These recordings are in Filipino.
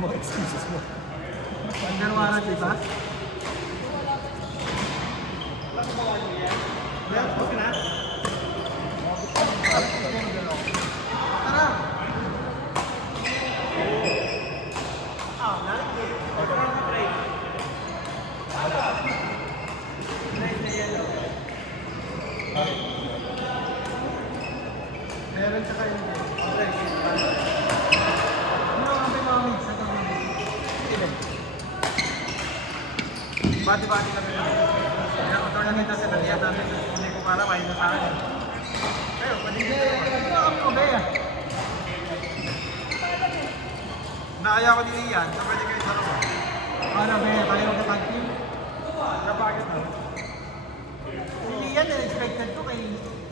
Mga excuses mo. Under warranty ba? Okay na? Tara! Meron tsaka yun. Bati-bati kami namin. Pinaka-tour namin ito sa naliyan namin. Hindi ko para kayo na sa akin. Pero, pwede ito kami ko ba yan? Nakaya ko din yan. So, pwede kayo dalawa. Ano ba yan? Tayo magkatag team? Napakit na. Hindi yan. Expected ko kay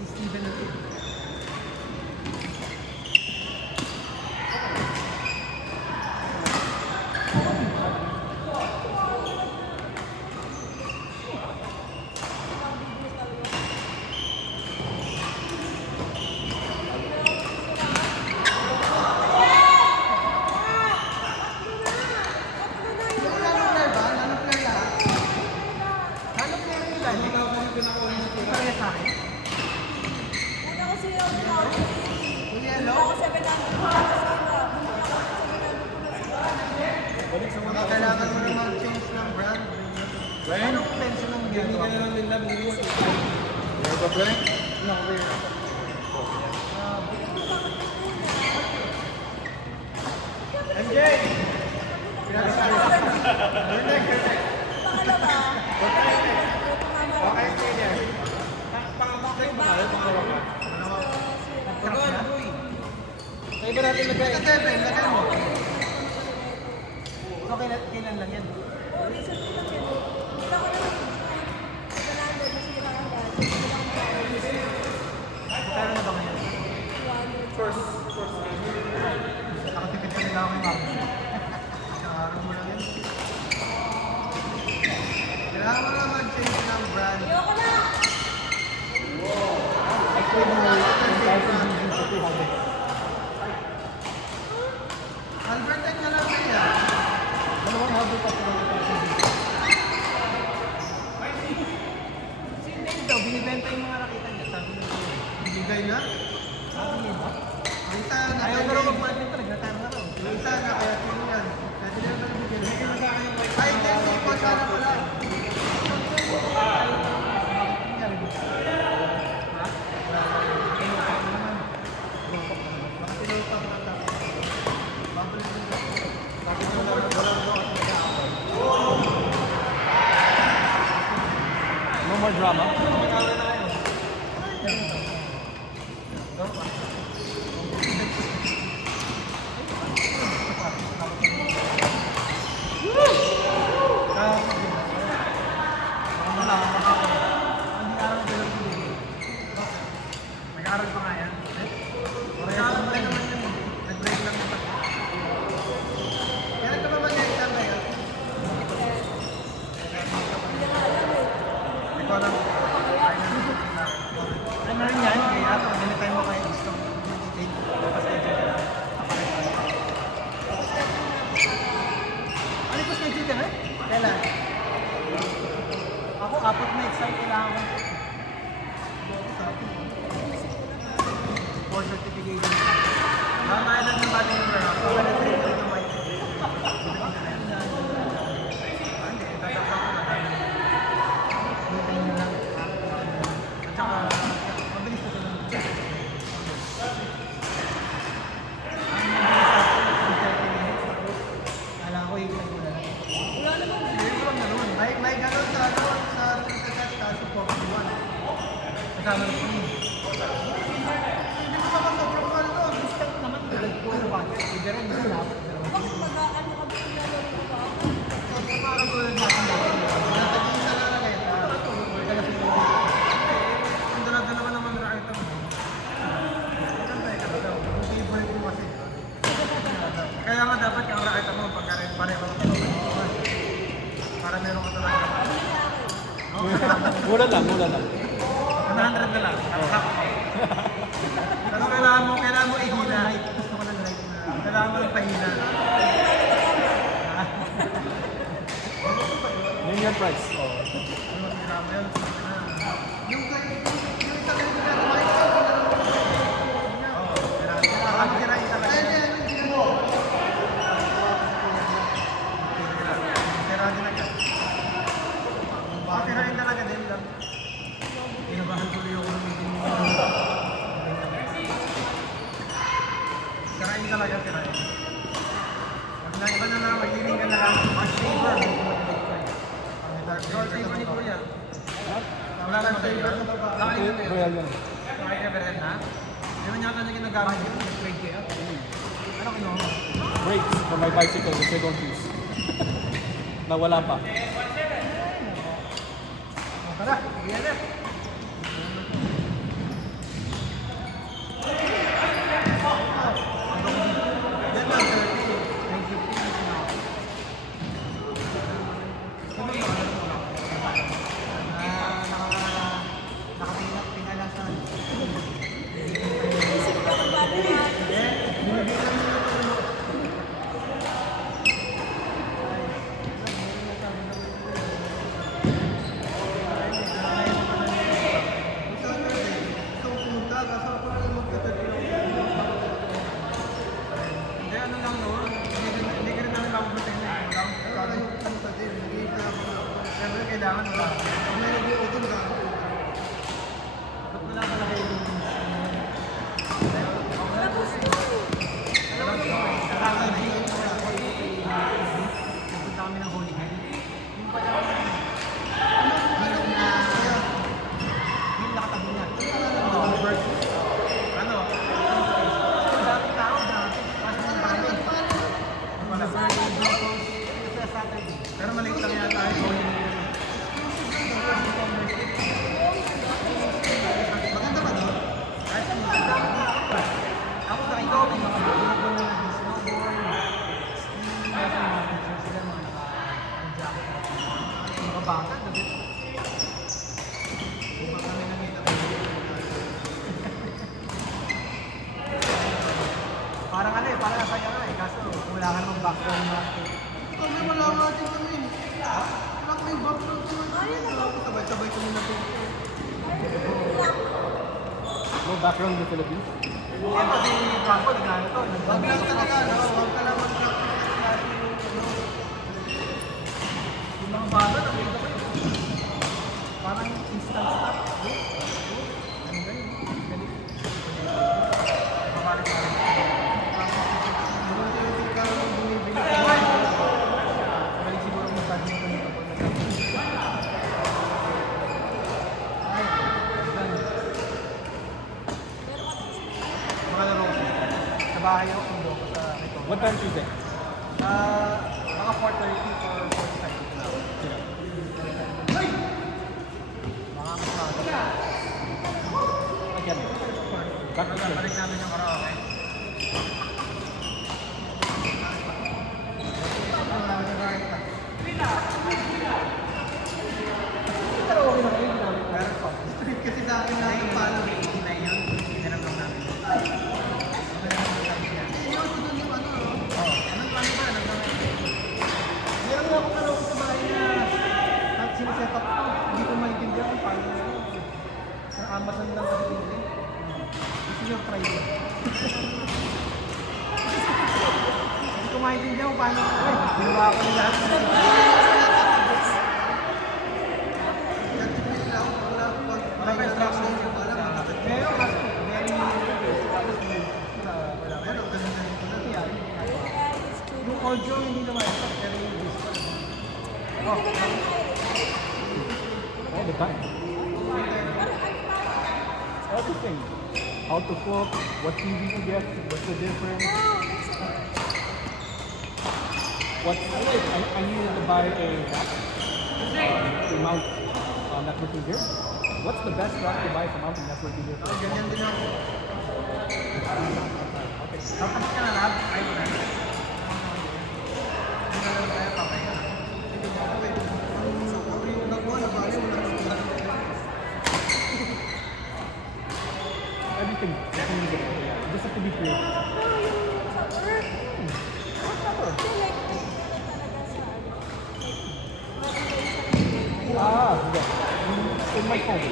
Steven ito. Kailangan mo naman change ng brand. Anong pension ng ginagawa mo? Ano ba, Frank? No, we're... MJ! Okay, stay there. Pang-check mo na, pangalawa ka. Pagod, boy. Kaya ba natin lagay? Ito, Tebe, lagay mo. Okay, kailan lang yan? Magkano na ba ngayon? First. Nakatipid pa nila ako kay Mami. Nakaroon mo lang yan. Kailangan mo naman mag-change ng brand. Ayoko na! Albert, na lang na yan. Dalawang habol pa pala. Si Nate daw, binibenta yung mga nakita niya. Sabi niya, binigay na? Sabi niya ba? Ayaw ko rin mag-partner talaga, nataro na rin. Isa na, kaya sino yan? Kaya sino yan bigyan? Bigyan na sa akin yung wifi. Ay, hindi, hindi po, sana pala. No more drama. Nag-aaral pa nga yan. Nag-aaral pa naman yun. Nag-break lang naman. Kailan ka ba mag-exam ngayon? Hindi ko alam. Ano rin yan? Kaya anytime mo kayo gusto take. Tapos schedule ka lang. Ano ko schedule ka na? Kailan? Ako, apat na exam kailangan ko. For certification. Mamaya lang ng body number ako. Wala na rin ng white. Hindi, tatakap ko na tayo. Hintayin nyo lang. At saka, mabilis na ito lang. Kala ko yung nagula lang. Wala naman. Hindi ko lang naroon. May gano'n sa test kaso 41. Kasama na po yun. Hindi ko pa sobrang mahal doon. Discount naman. Nagpuro ba? Sige rin. Mura lang, mura lang. 100 na lang. Half. Pero kailangan mo ihina. Gusto ko ng light na. Kailangan mo ng pahina. Name your price. Oh. Yung isa kayo na naman. Kailangan talaga. Pakirain talaga din lang. Inabahan tuloy ako ng meeting mo. Sirain talaga, sirain. Iba na lang, mag-living ka na lang. Mag-saver. Saver ni Kuya. Wala lang saver. Royal yan. Kaya everhead na? Hindi man yata niya ginagamit yun. Trade kaya. Ano kinuha mo? Brakes for my bicycle which I don't use. Nawala pa. Tara, iyan na. Kailangan wala. Kung may nag-i-o doon, gano'n. Ba't wala ka lang yung pupunta kami ng Holy Head. Yung pala yung nakatabi niya. Ano? Dati tao dati. Kasi yung bahay. Wala ba? Pero maliit lang yata yung Holy Head. Maganda ba doon? Ako sa ikaw, may mga ginagawa na ng snowboard, ski, sila mga naka-jacket. Mga bata, gabi. Kung baka may nakita ko. Parang ano eh, parang nasaya nga eh. Kaso wala ka namang background na. Ito, may wala nga din kami. Wala ka yung background ko. Sabay-sabay kami na ito. No background in the Philippines. Yan kasi Paco, nagano to. Wag lang talaga, no? Wag ka lang mag-practice. Yung mga bata, nakita ko yun. Parang instant stop. Ano ganyan? Galing. Mabalik-balik. Galing siguro mag-badminton nito. Sa bahay ako sundo ko sa ito. What time Tuesday? Mga 4:30 or 4:30 na. Mga masada. Again. Back to Balik sleep. namin yung karaoke. Pero okay na kayo, ginamit ko. Street kasi sa akin na yung paano. Na yun, ginamit namin. Meron nga akong karaoke sa bahay na at sineset up ko, hindi ko maintindihan kung paano na yun. Sa Amazon lang kasi pinili. Gusto nyo try yun. Hindi ko maintindihan kung paano. Uy, ginawa ko yung lahat. Wala pa instruction yung wala. Meron kasi, meron yung audio hindi naman ito, pero yung disco. Oh, All the time. Everything. How to cook, what TV to get, what's the difference. I needed to buy a rack to mount networking gear. What's the best rack to buy for mounting networking gear? ganyan din ako. Tapos ka na lab, ay ko na. Hindi na lang tayo papay ka. Hindi ko na pwede. Ang yung nagawa na bali, wala nang can use it. Yeah. You just have to be creative. No, yung sa work. Kasi like, talaga sa ano. Yeah. In my phone.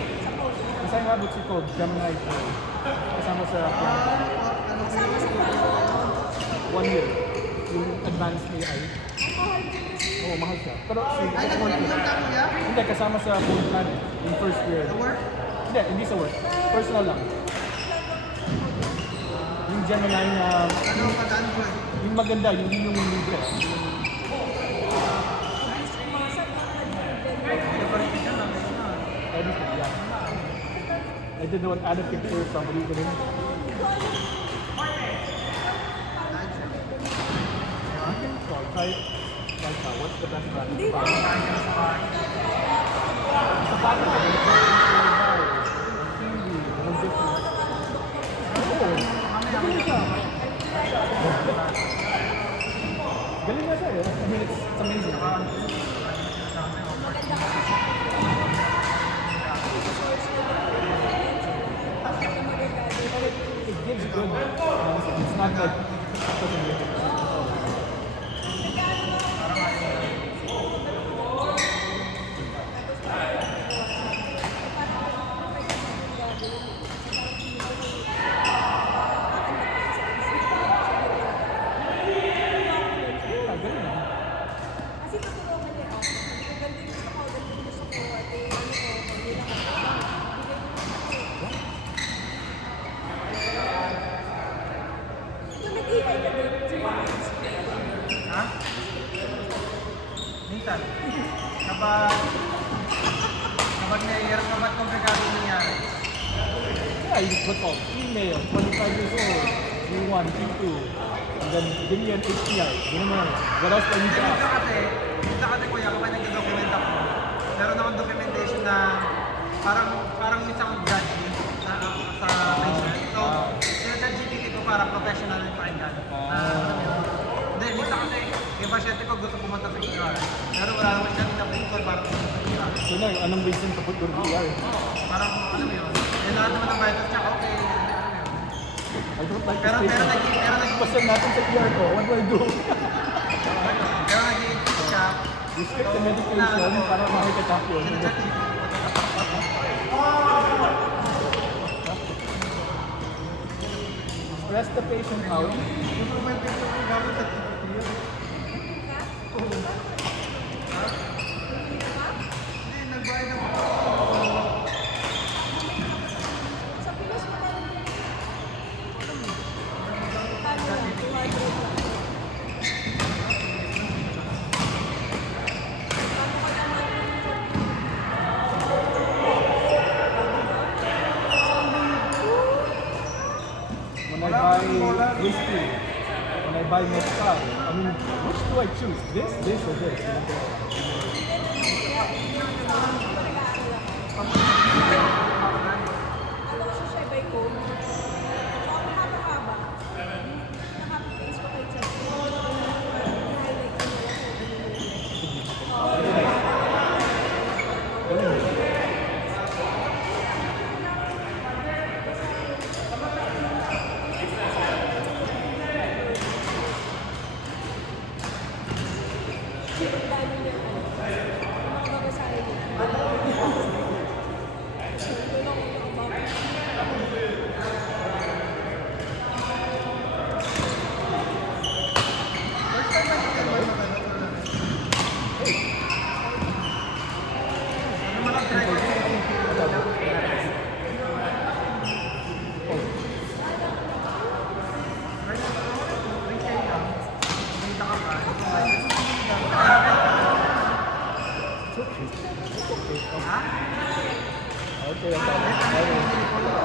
Kasi I have what's it called, Gemini Pro. Kasama sa Kasama sa phone. 1 year. Yung advanced AI. Ang mahal din kasi. Oo, mahal siya. Pero Ay, nag-premium ka kuya? hindi, kasama sa phone plan in first year. Sa work? Hindi sa work. Personal lang. Yung Gemini na, Ano, pag-Android? yung maganda, yung libre. Everything, yeah. I did one add a picture from LinkedIn. You can type like what's the best brand? Hindi ba? Sa pato ka, galing nga siya eh. I mean, it's amazing. It gives good answers. It's not like yeah, galing nga. Kasi tutulungan niya ako. Ganda yung gusto ko, ganda yung gusto ko. At ano ko, hindi lang ako. Ito nag-ihay ka din. Ha? Minsan. Kapag nahihirap, kapag komplikado nangyari. Yeah, you put all email, 25 years old, U1, U2, and then give me an HPI. Ganun mo. What else do I need to ask? Minsan kasi kuya, kapag nag-document ako, meron akong documentation na parang isang judge sa patient. So, yung sa GPT ko parang professional yung pakinggan. Hindi, minsan kasi yung pasyente ko gusto pumunta sa ER. Pero wala naman siya na-printol para pumunta sa ER. So na, anong reason to put your VR? Parang, alam mo yun, lahat naman ng vital check, okay. I don't like Pero this patient. nag-i-insist Basta natin sa ER ko, what do I do? siya. Restrict the medication para makikitap yun. Stress the patient out. Yung profile picture ko gamit sa GPT yun. Hindi, nagbayad ako. Sa Pinas mo tayo. Ano, 200. When I buy whiskey, when I buy mezcal, I mean, which do I choose? This, or this? Ano kasi siya by code? So, ang haba-haba. Naka-paste ko kay Chat. I-highlight ko na dami niya. Mga babasahin niya. First time ba hindi kayo magano? Ano man ang try ko? Okay, okay.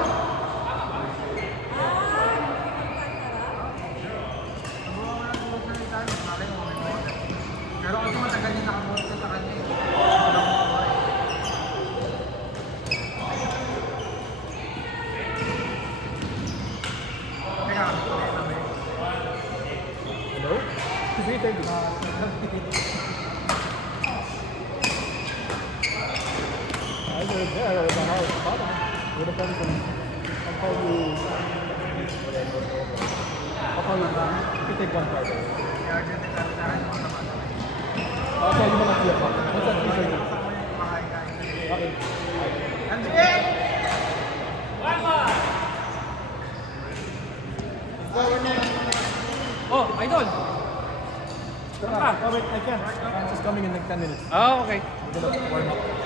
Pero kasi matagal niya nakabuhat sa kanya. Kaya, Hello? Sige, thank you. Either there or the house. Would have been some call you whatever. I'll call you back. You can take one card. I'll call you mga 3 o'clock. What's that 3 for you? Okay. Oh, idol! Oh, wait, I can't. I'm just coming in like 10 minutes. Oh, okay. I'm gonna warm up.